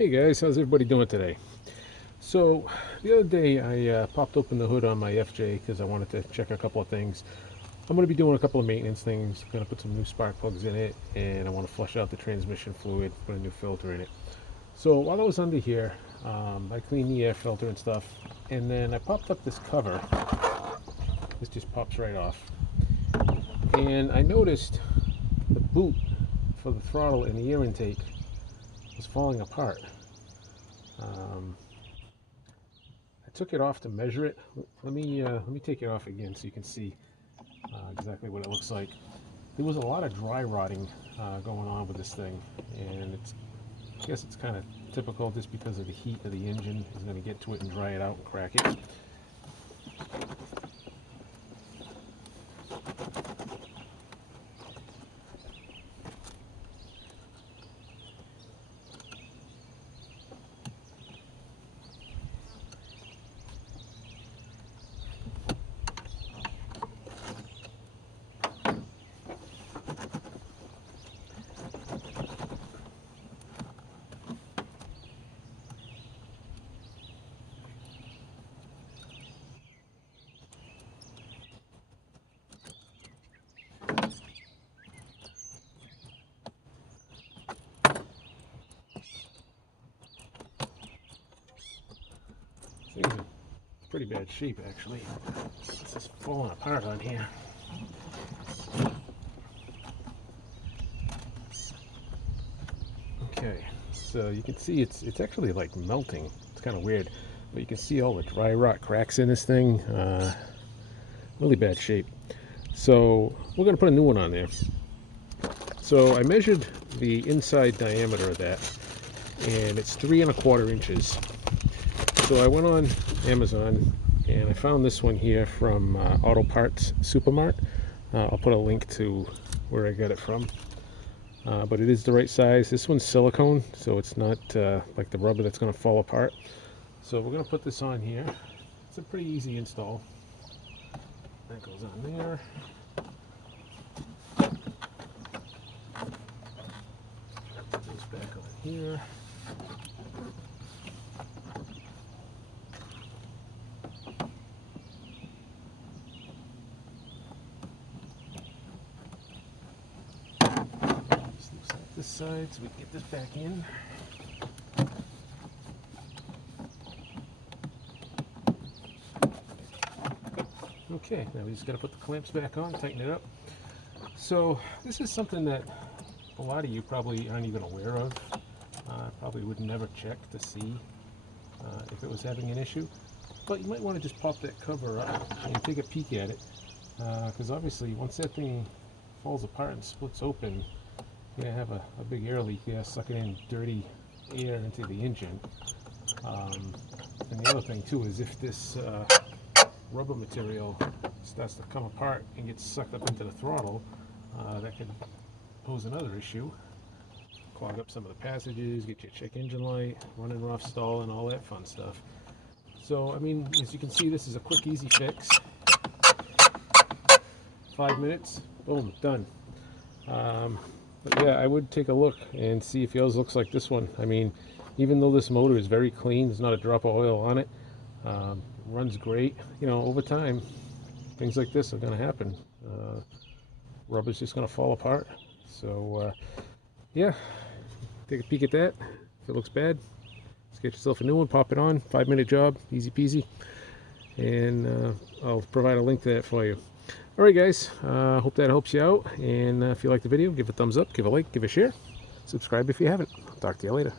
Hey guys, how's everybody doing today? So the other day I popped open the hood on my FJ because I wanted to check a couple of things. I'm going to be doing a couple of maintenance things. I'm going to put some new spark plugs in it, and I want to flush out the transmission fluid, put a new filter in it. So while I was under here, I cleaned the air filter and stuff, and then I popped up this cover. This just pops right off. And I noticed the boot for the throttle and the air intake was falling apart. I took it off to measure it. Let me take it off again so you can see exactly what it looks like. There was a lot of dry rotting going on with this thing, and I guess it's kind of typical just because of the heat of the engine is going to get to it and dry it out and crack it. Things in pretty bad shape actually. It's just falling apart on here. Okay, so you can see it's actually like melting. It's kind of weird, but you can see all the dry rot cracks in this thing. Really bad shape. So we're gonna put a new one on there. So I measured the inside diameter of that, and it's 3¼ inches. So I went on Amazon and I found this one here from Auto Parts Supermart. I'll put a link to where I got it from. But it is the right size. This one's silicone, so it's not like the rubber that's going to fall apart. So we're going to put this on here. It's a pretty easy install. That goes on there. Put this back on here. This side so we can get this back in. Okay, now we just got to put the clamps back on, tighten it up. So this is something that a lot of you probably aren't even aware of. Probably would never check to see if it was having an issue. But you might want to just pop that cover up and take a peek at it. Because obviously once that thing falls apart and splits open, you're going to have a big air leak there, sucking in dirty air into the engine. And the other thing too is if this rubber material starts to come apart and gets sucked up into the throttle, that could pose another issue. Clog up some of the passages, get you a check engine light, running rough, stalling, all that fun stuff. So, I mean, as you can see, this is a quick, easy fix. 5 minutes, boom, done. But yeah, I would take a look and see if yours looks like this one. I mean, even though this motor is very clean, there's not a drop of oil on it, runs great. You know, over time, things like this are going to happen. Rubber's just going to fall apart. So, yeah, take a peek at that. If it looks bad, just get yourself a new one, pop it on. 5-minute job, easy peasy. And I'll provide a link to that for you. Alright guys, hope that helps you out, and if you like the video, give it a thumbs up, give a like, give a share, subscribe if you haven't. I'll talk to you later.